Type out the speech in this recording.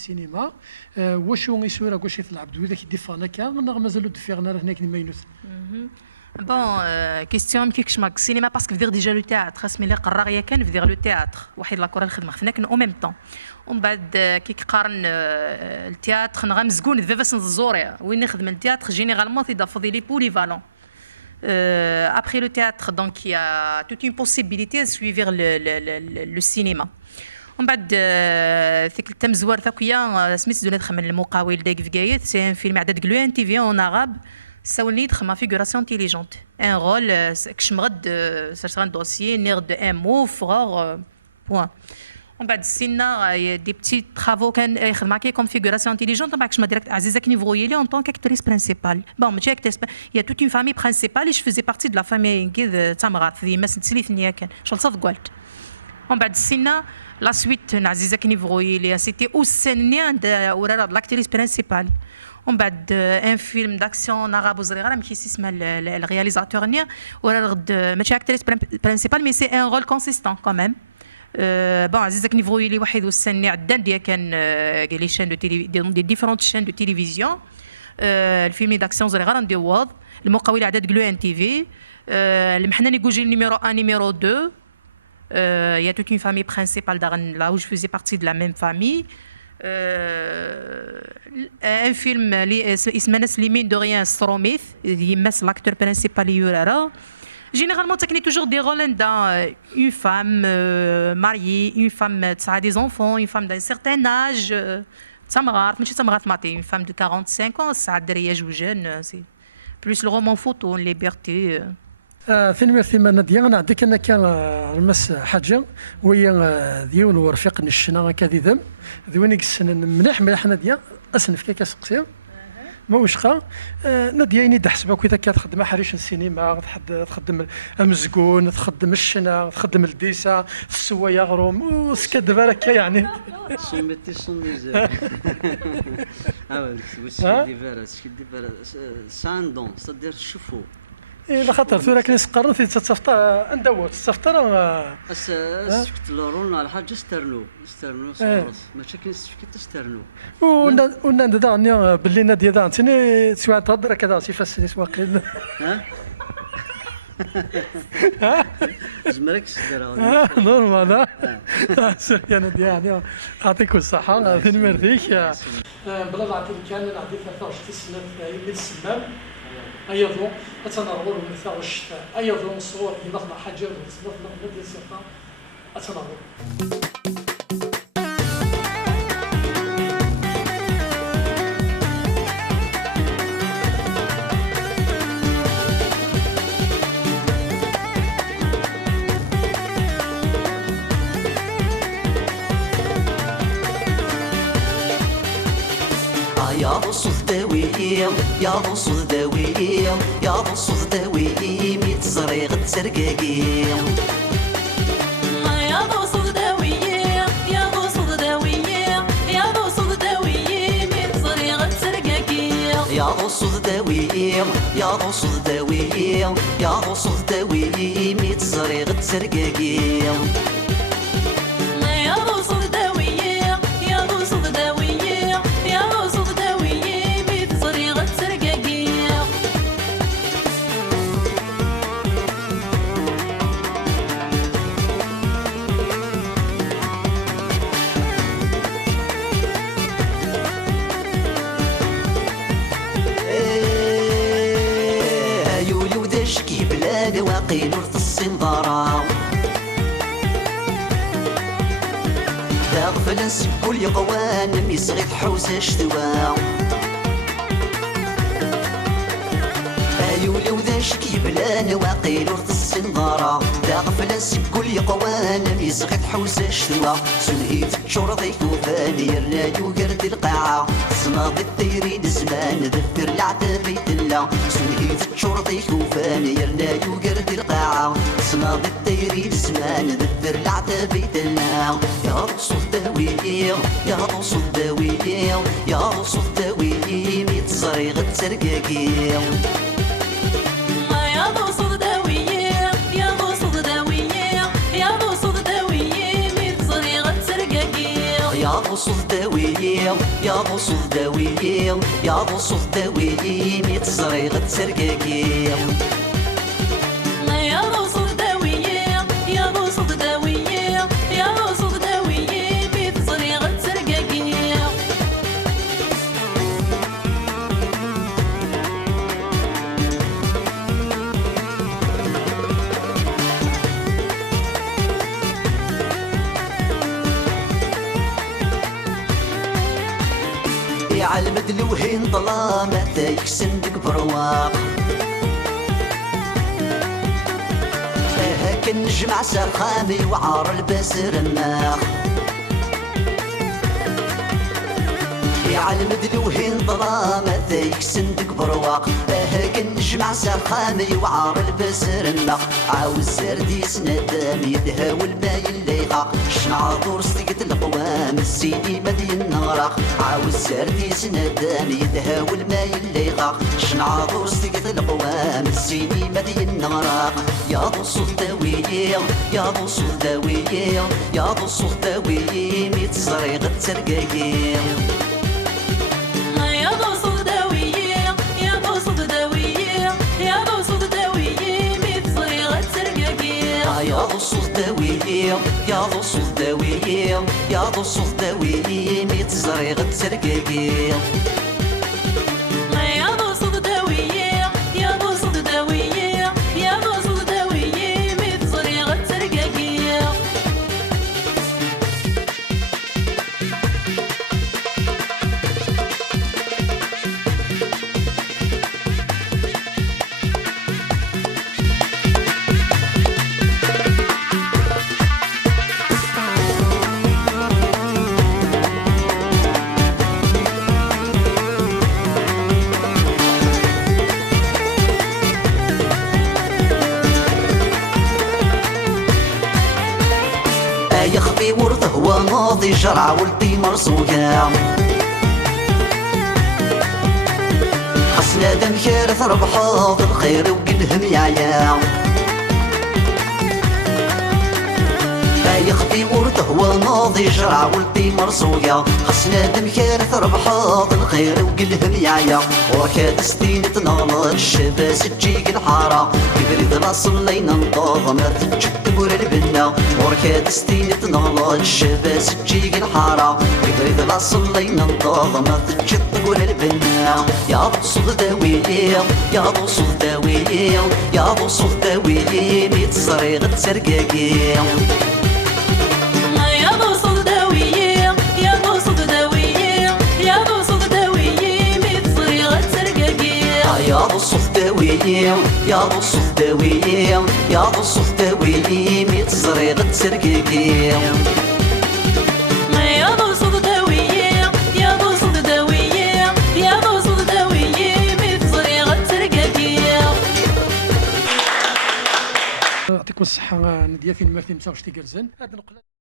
السينما واش يسوي واش يتلعب دوي ذاك يدفعنا كان مازالو دفعنا هنا كما ينوث. بون كيستيون كيكش ماك السينما باسكو فدير ديجا لو تياتر اسمي لي قراغيه كان فدير لو تياتر واحد لاكور الخدمه خفنا كن او ميم طون ومن بعد كي قارن التياتر نغمزكون فيفاس الزوريا وين نخدم التياتر جينيرالمون تيدافضي لي بوليفالون. Après le théâtre, donc il y a toute une possibilité de suivre le cinéma. ومن بعد ذيك التم زوار ثاكيا سميت زولات خمن المقاول داك فكايت سي ان فيلم عدد كلو ان تي في اون عرب ساولني دخل فيغوراسيون انتيليجونت ان رول كش مغد سيرسان دوسيي نير دو ان مو فغور بوان. ومن بعد السنه دي بتي ترافو كان يخدم كي كونفيغوراسيون انتيليجونت ما كش ما ديريكت عزيزه كني فغويلي اون طون كاكتوريس برينسيبال بون ماشي اكتريس يا توت اون فامي برينسيبال ايش فيزي بارتي دو لا فامي كي تامغات في ما سنتسليت نيا كان شغل صاد قالت. ومن بعد السنه لا سويت عزيزه كني فغويلي سيتي او سني عند ورا لاكتوريس برينسيبال. ومن بعد ان فيلم داكسيون عربو صغيره ماشي اسمها الرياليزاتور نيا ورا غد ماشي اكتريس برينسيبال مي سي ان رول كونسيستون كوميم. بون عزيزه كني فغويلي واحد والسني عدان ديال كان لي شين دو تيلي دي ديفيرونت شين دو تيليفزيون. الفيلم داكسيون صغيره ندير واد المقاول عدد كلو ان تي في المحناني كوجي نيميرو 1 نيميرو 2. Il y a toute une famille principale là où je faisais partie de la même famille. Un film اسمه سليمين دوريان ستروميث يمثل l'acteur principal يورارا. Généralement, tu toujours des rôles dans une femme mariée, une femme qui a des enfants, une femme d'un certain âge. Une femme de 45 ans, ça a derrière jeune. C'est plus le roman photo, liberté. ثاني ثمانية ديال انا عندك انا كان المس حاجه وهي ديون ورفيق الشنا كذا ذوين السنه مليح مليح انا ديال اسنف كي كسقسيم ما وشقا ناديه اني دحسبك اذا كتخدم حريش السينما تخدم المزقون تخدم الشنا تخدم الديسه السوايا غروم وسكد بالك يعني سميتي صنديزه سكدي فارا ساندون صدير شوفوا إلا خاطر ثورة كني سقرن في تتفطر ندوت تتفطر سفكت لورون على حاجة استرنو صورت ماشي كنسفكي تسترنو ونان دا باللي نادي دا انتني سواء تهضر كذا سي فاسني سواقيل زمرك سدرا نورمال سوريا نادي يعني يعطيك الصحة في المرضيك بلا نعطيك كان نعطيك 23 سنة في السمام ايضا اتنرغل مثال الشتاء ايضا الصور اللي نطلع حاجه نطلع ندير سيرتا اتنرغل. يا غصص داوية يا غصص داوية يا غصص داوية ميت زريغ تسرقاقية يا غصص داوية يا غصص داوية يا غصص داوية ميت زريغ تسرقاقية يا غصص داوية يا غصص داوية يا غصص داوية ميت زريغ تسرقاقية يا غصص داوية يا غصص داوية يا غصص داوية ميت زريغ تسرقاقية يوليو داشكي بلاد واقيل ورث السنظارة تغفل نسكول يقوان ميصغي تحوس شتوا يوليو داشكي بلاد واقيل ورث السنظارة تغفل نسكول يقوان ميصغي تحوس شتوا سنهيت شرطي كوفاني يرنايو قرد القاعة صناد الطيرين زمان ذكر العتبي تلا سنهيت شرطي كوفاني يرنايو قرد القاعة صناد الطيرين زمان ذكر العتبي تلا يا رصد داوية يا رصد داوية يا رصد داوية ميت زريغ تسرقاقية يا غصص داوية يا غصص داوية يا غصص داوية ميت زريغ تسرقاقية يا بوصل داوية يا بوصل داوية يا بوصل داوية ميت زريغة تسرقاكي يا بوصل داوية يا بوصل داوية يا بوصل داوية بيت صريغة سرقاقية يعلم دلوهين ظلامة يكسن دك برواق كن نجمع سرخامي وعار الباس رماق يعلم دلوهين ظلامة يكسن دك برواق كن نجمع سرخامي وعار الباس رماق عاوز سرديس ندام يدهاول ما يليقا شنع دور سقت القوام السيدي مدين نغرق عاوز سرديس ندام يدهاول ما يليقا شنع دور سقت القوام السيدي مدين نغرق يا بوصل داوية يا بوصل داوية يا بوصل داوية ميت زريغة ترقاقي يا بوصل داوية يا بوصل داوية يا بوصل داوية بيت صريغة سرقاقية يا بوصل داوية يا بوصل داوية يا بوصل داوية ميت زريغة ترقاقي يا بوصل داوية يا بوصل داوية يا بوصل داوية بيت صريغة سرقاقية يخفي ورثه وماضي شرع ولدي مرصوقة خصنا دم خير ربحه بالخير وقلهم يعيا يخفي ورثه وماضي شرع ولدي مرصوقة خصنا دم خير ربحه بالخير وقلهم يعيا وكاد ستين تنغلط الشباس تجيك الحارة كبريت لا صلينا نطاغ ما تجد بور البنا وركاد ستين تنغلط الشباس تجيك الحارة كبريت لا صلينا نطاغ ما تجد بور البنا يا بوصل داوية يا بوصل داوية يا بوصل داوية ميت صريغة سرقاقي يا بوصل داوية يا بوصل داوية يا بوصل داوية بيت صريغة سرقاقية يا بوصل داوية يا بوصل داوية يا بوصل داوية ميت زريغة سرقاقي يا بوصل داوية يا بوصل داوية يا بوصل داوية بيت صريغة سرقاقية يعطيكم الصحة نديا في المرتين 29 كرزان هاد نقلة